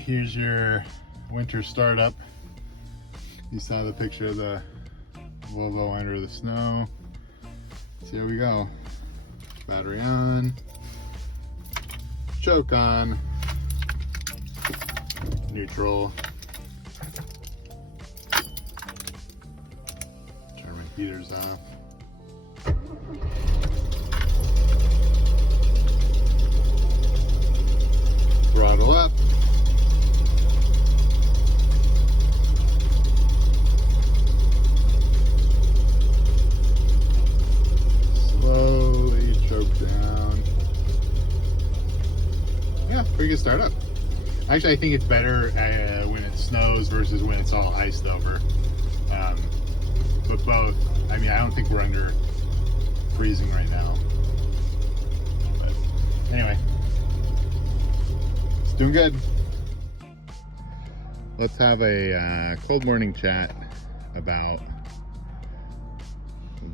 here's your winter startup. You saw the picture of the Volvo under the snow. So here we go. Battery on, choke on, neutral. Turn my heaters off. Throttle up. Slowly choke down. Yeah, pretty good startup. Actually, I think it's better when it snows versus when it's all iced over. But both, I mean, I don't think we're under freezing right now. But anyway, it's doing good. Let's have a cold morning chat about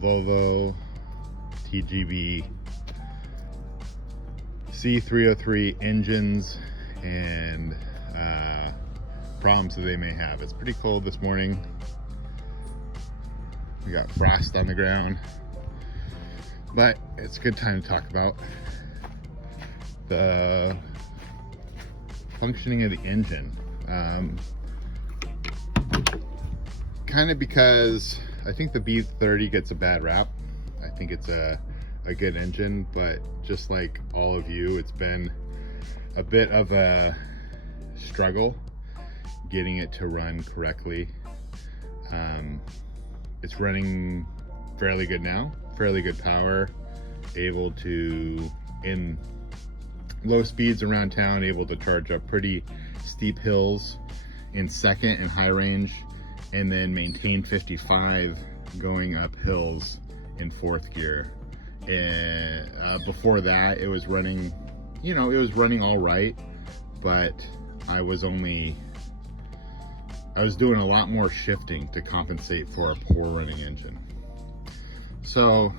Volvo TGB C303 engines and problems that they may have. It's pretty cold this morning. We got frost on the ground, but it's a good time to talk about the functioning of the engine. Kind of because I think the B30 gets a bad rap. I think it's a good engine, but just like all of you, it's been a bit of a struggle getting it to run correctly. It's running fairly good now, fairly good power, able to, in low speeds around town, able to charge up pretty steep hills in second and high range, and then maintain 55 going up hills in fourth gear. And before that, it was running, it was running all right, but I was doing a lot more shifting to compensate for a poor running engine. So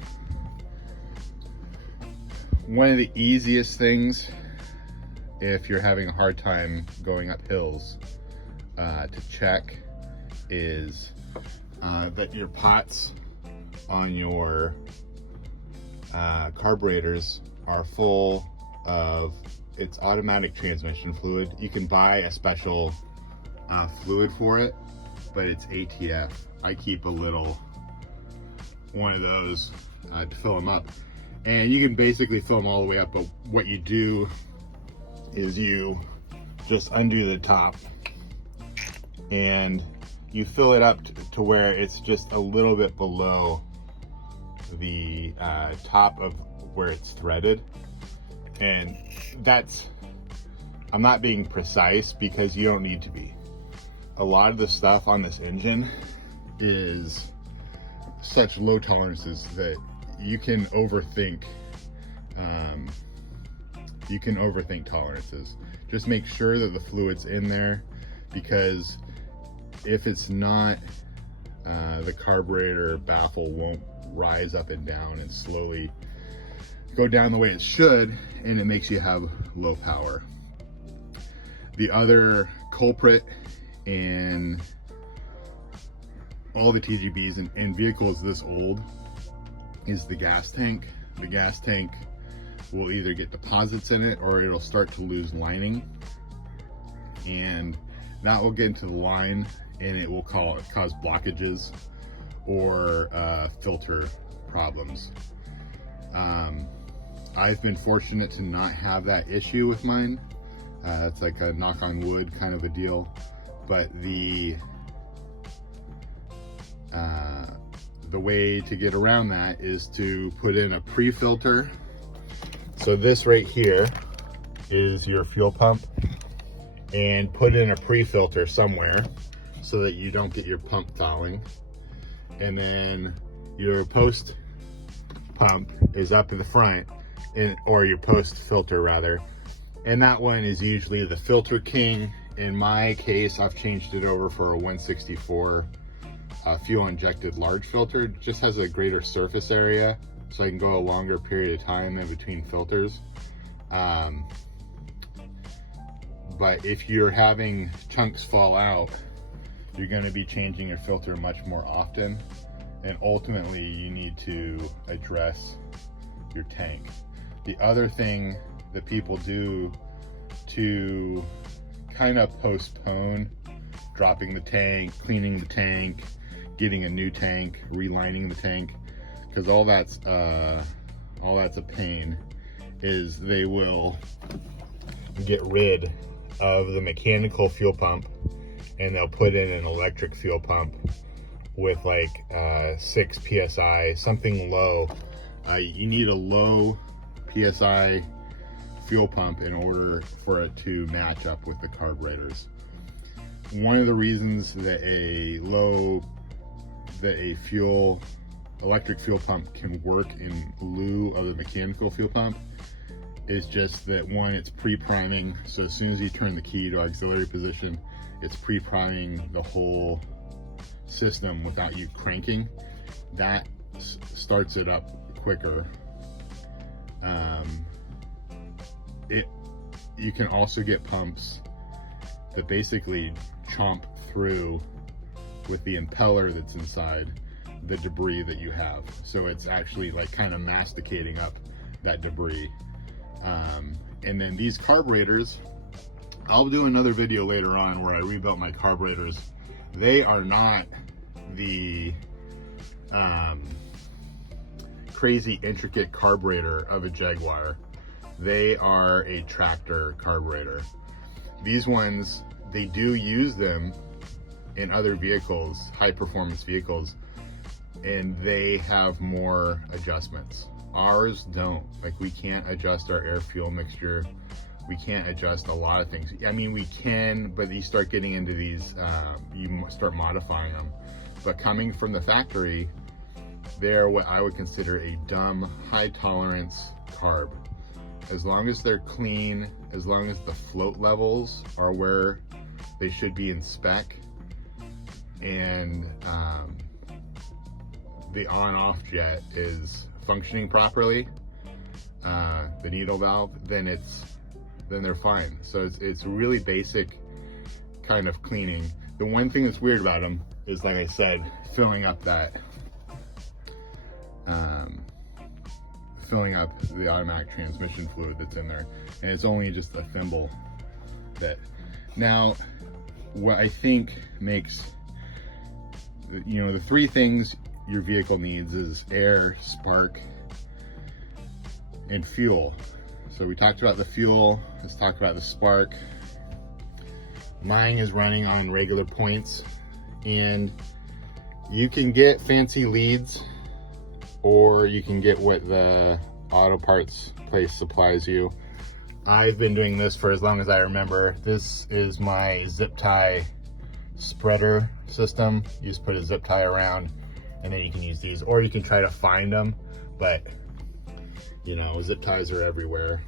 one of the easiest things, if you're having a hard time going up hills, to check is that your pots on your carburetors are full of its automatic transmission fluid. You can buy a special fluid for it, but it's ATF. I keep a little one of those to fill them up, and you can basically fill them all the way up, but what you do is you just undo the top and you fill it up to where it's just a little bit below the top of where it's threaded. And that's, I'm not being precise because you don't need to be. A lot of the stuff on this engine is such low tolerances that you can overthink tolerances. Just make sure that the fluid's in there, because if it's not, the carburetor baffle won't rise up and down and slowly go down the way it should, and it makes you have low power. The other culprit in all the TGBs and vehicles this old is the gas tank. The gas tank will either get deposits in it or it'll start to lose lining, and that will get into the line and it will cause blockages or filter problems. I've been fortunate to not have that issue with mine. It's like a knock on wood kind of a deal, but the way to get around that is to put in a pre-filter. So this right here is your fuel pump, and put in a pre-filter somewhere so that you don't get your pump fouling. And then your post pump is up in the front, or your post filter rather, and that one is usually the Filter King. In my case, I've changed it over for a 164 fuel injected large filter. It just has a greater surface area, so I can go a longer period of time in between filters. But if you're having chunks fall out, you're going to be changing your filter much more often, and ultimately you need to address your tank. The other thing that people do to kind of postpone dropping the tank, cleaning the tank, getting a new tank, relining the tank, because all that's a pain, is they will get rid of the mechanical fuel pump and they'll put in an electric fuel pump with like 6 psi, something low. You need a low psi fuel pump in order for it to match up with the carburetors. One of the reasons that a electric fuel pump can work in lieu of the mechanical fuel pump is just that, one, it's pre-priming, so as soon as you turn the key to auxiliary position, it's pre-priming the whole system without you cranking. That starts it up quicker. You can also get pumps that basically chomp through with the impeller that's inside the debris that you have. So it's actually like kind of masticating up that debris. And then these carburetors, I'll do another video later on where I rebuilt my carburetors. They are not the crazy intricate carburetor of a Jaguar. They are a tractor carburetor. These ones, they do use them in other vehicles, high performance vehicles, and they have more adjustments. Ours don't. Like, we can't adjust our air fuel mixture. We can't adjust a lot of things. I mean, we can, but you start getting into these, you start modifying them. But coming from the factory, they're what I would consider a dumb, high tolerance carb. As long as they're clean, as long as the float levels are where they should be in spec, and the on-off jet is functioning properly, the needle valve, then they're fine. So it's really basic kind of cleaning. The one thing that's weird about them is, like I said, filling up the automatic transmission fluid that's in there, and it's only just a thimble bit. Now, what I think makes, the three things your vehicle needs is air, spark, and fuel. So we talked about the fuel, let's talk about the spark. Mine is running on regular points, and you can get fancy leads, or you can get what the auto parts place supplies you. I've been doing this for as long as I remember. This is my zip tie spreader system. You just put a zip tie around, and then you can use these, or you can try to find them, but zip ties are everywhere.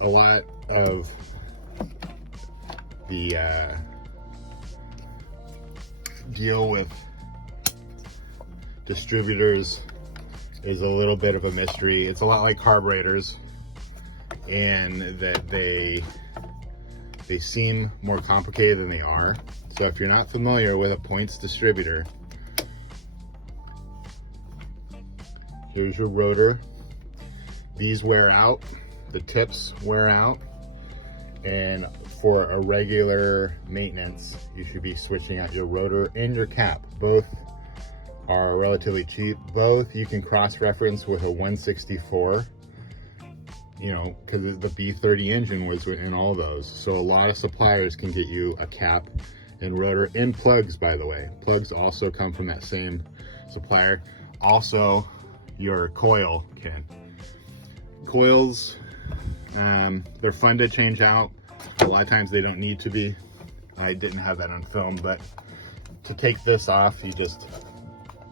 A lot of the deal with distributors is a little bit of a mystery. It's a lot like carburetors, and that they seem more complicated than they are. So if you're not familiar with a points distributor, here's your rotor. These wear out, the tips wear out, and for a regular maintenance, you should be switching out your rotor and your cap. Both are relatively cheap. Both you can cross-reference with a 164, because the B30 engine was in all those. So a lot of suppliers can get you a cap and rotor, and plugs, by the way. Plugs also come from that same supplier. Also, your coil can. Coils, they're fun to change out. A lot of times they don't need to be. I didn't have that on film, but to take this off, you just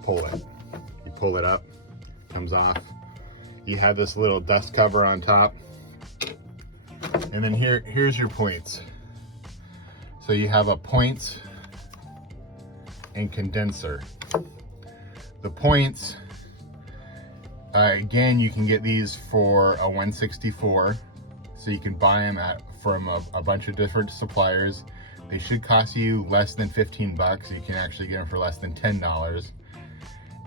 pull it. You pull it up, comes off. You have this little dust cover on top. And then here's your points. So you have a points and condenser. The points, Again, you can get these for a 164, so you can buy them from a bunch of different suppliers. They should cost you less than 15 bucks. You can actually get them for less than $10.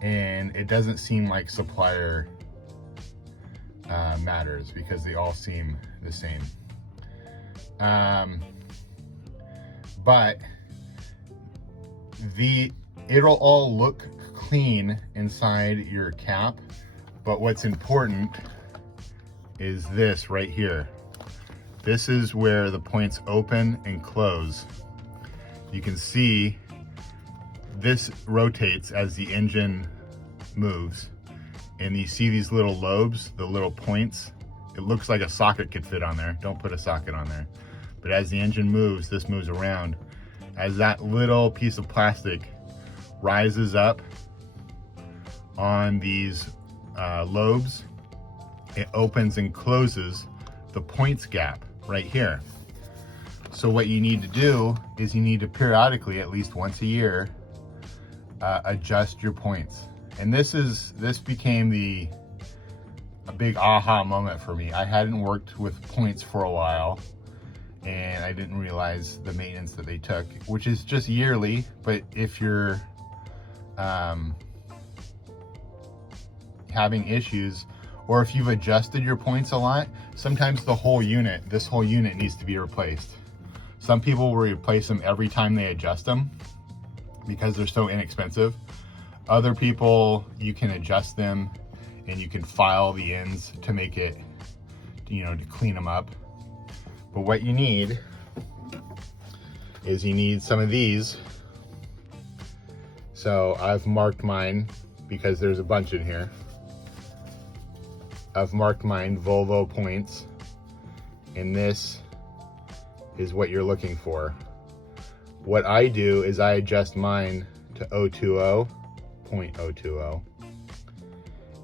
And it doesn't seem like supplier matters because they all seem the same. But it'll all look clean inside your cap, but what's important is this right here. This is where the points open and close. You can see this rotates as the engine moves, and you see these little lobes, the little points. It looks like a socket could fit on there. Don't put a socket on there. But as the engine moves, this moves around. As that little piece of plastic rises up on these lobes, it opens and closes the points gap right here. So what you need to do is you need to periodically, at least once a year, adjust your points. And this became a big aha moment for me. I hadn't worked with points for a while, and I didn't realize the maintenance that they took, which is just yearly. But if you're having issues, or if you've adjusted your points a lot, sometimes this whole unit needs to be replaced. Some people will replace them every time they adjust them because they're so inexpensive. Other people, you can adjust them and you can file the ends to make it, to clean them up. But what you need is you need some of these. So I've marked mine because there's a bunch in here. I've marked mine Volvo points, and this is what you're looking for. What I do is I adjust mine to 020.020,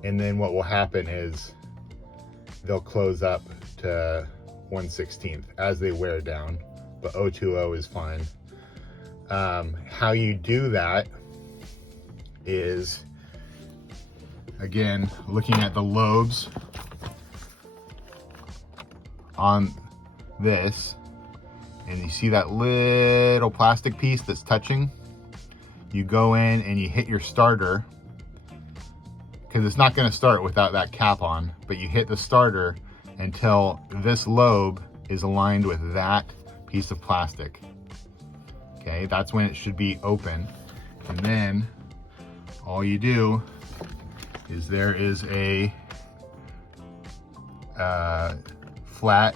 and then what will happen is they'll close up to 1/16 as they wear down, but 020 is fine. How you do that is, again, looking at the lobes on this, and you see that little plastic piece that's touching. You go in and you hit your starter, because it's not going to start without that cap on, but you hit the starter until this lobe is aligned with that piece of plastic. Okay, that's when it should be open. And then all you do is there is a flat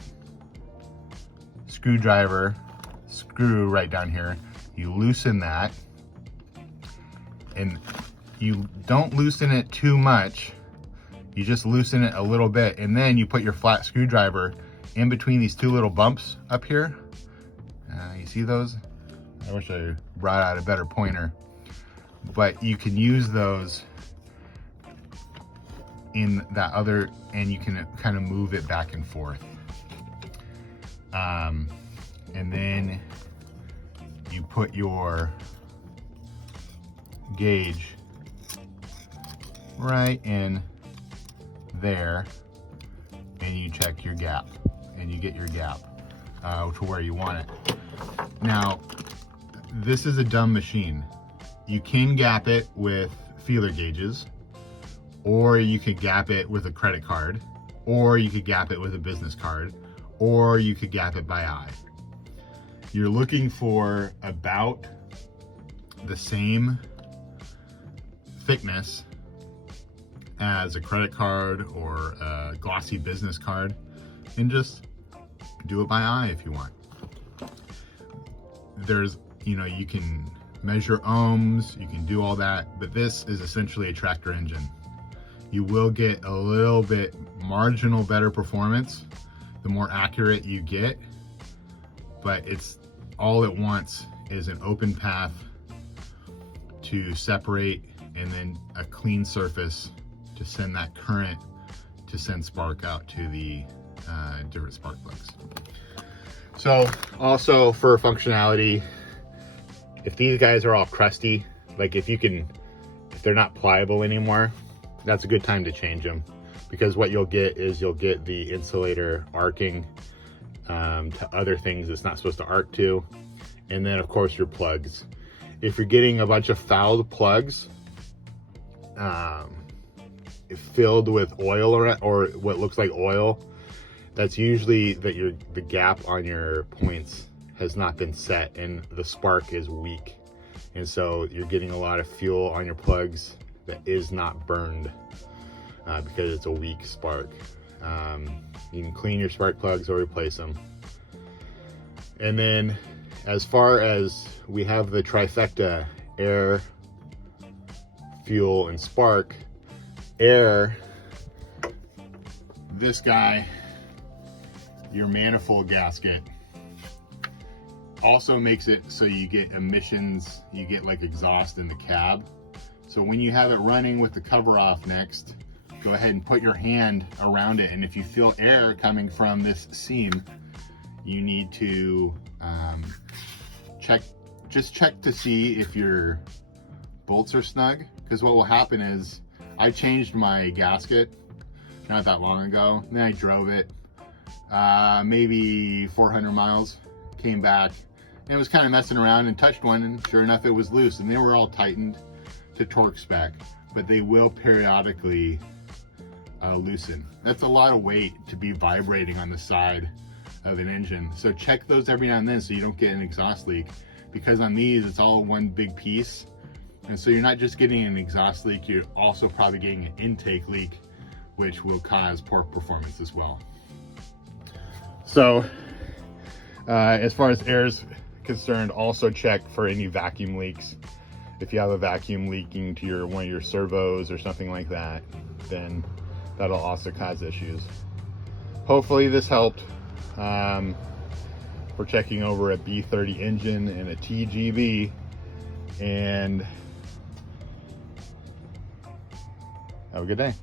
screw right down here. You loosen that, and you don't loosen it too much. You just loosen it a little bit, and then you put your flat screwdriver in between these two little bumps up here. You see those? I wish I brought out a better pointer, but you can use those in that other, and you can kind of move it back and forth. And then you put your gauge right in there, and you check your gap, and you get your gap to where you want it. Now, this is a dumb machine. You can gap it with feeler gauges, or you could gap it with a credit card, or you could gap it with a business card, or you could gap it by eye. You're looking for about the same thickness as a credit card or a glossy business card, and just do it by eye if you want. There's, you can measure ohms, you can do all that, but this is essentially a tractor engine. You will get a little bit marginal better performance the more accurate you get, but all it wants is an open path to separate, and then a clean surface to send that current, to send spark out to the different spark plugs. So also for functionality, if these guys are all crusty, like if they're not pliable anymore, that's a good time to change them, because what you'll get is you'll get the insulator arcing to other things it's not supposed to arc to. And then of course your plugs. If you're getting a bunch of fouled plugs filled with oil or what looks like oil, that's usually that the gap on your points has not been set and the spark is weak. And so you're getting a lot of fuel on your plugs that is not burned because it's a weak spark. You can clean your spark plugs or replace them. And then as far as we have the trifecta, air, fuel, and spark. Air, this guy, your manifold gasket, also makes it so you get emissions, you get like exhaust in the cab. So when you have it running with the cover off next, go ahead and put your hand around it, and if you feel air coming from this seam, you need to check to see if your bolts are snug, because what will happen is I changed my gasket not that long ago, and then I drove it maybe 400 miles, came back, and it was kind of messing around and touched one, and sure enough it was loose, and they were all tightened to torque spec, but they will periodically loosen. That's a lot of weight to be vibrating on the side of an engine, so check those every now and then so you don't get an exhaust leak, because on these it's all one big piece, and so you're not just getting an exhaust leak, you're also probably getting an intake leak, which will cause poor performance as well. So as far as air is concerned, also check for any vacuum leaks. If you have a vacuum leaking to one of your servos or something like that, then that'll also cause issues. Hopefully this helped. We're checking over a B30 engine and a TGB, and have a good day.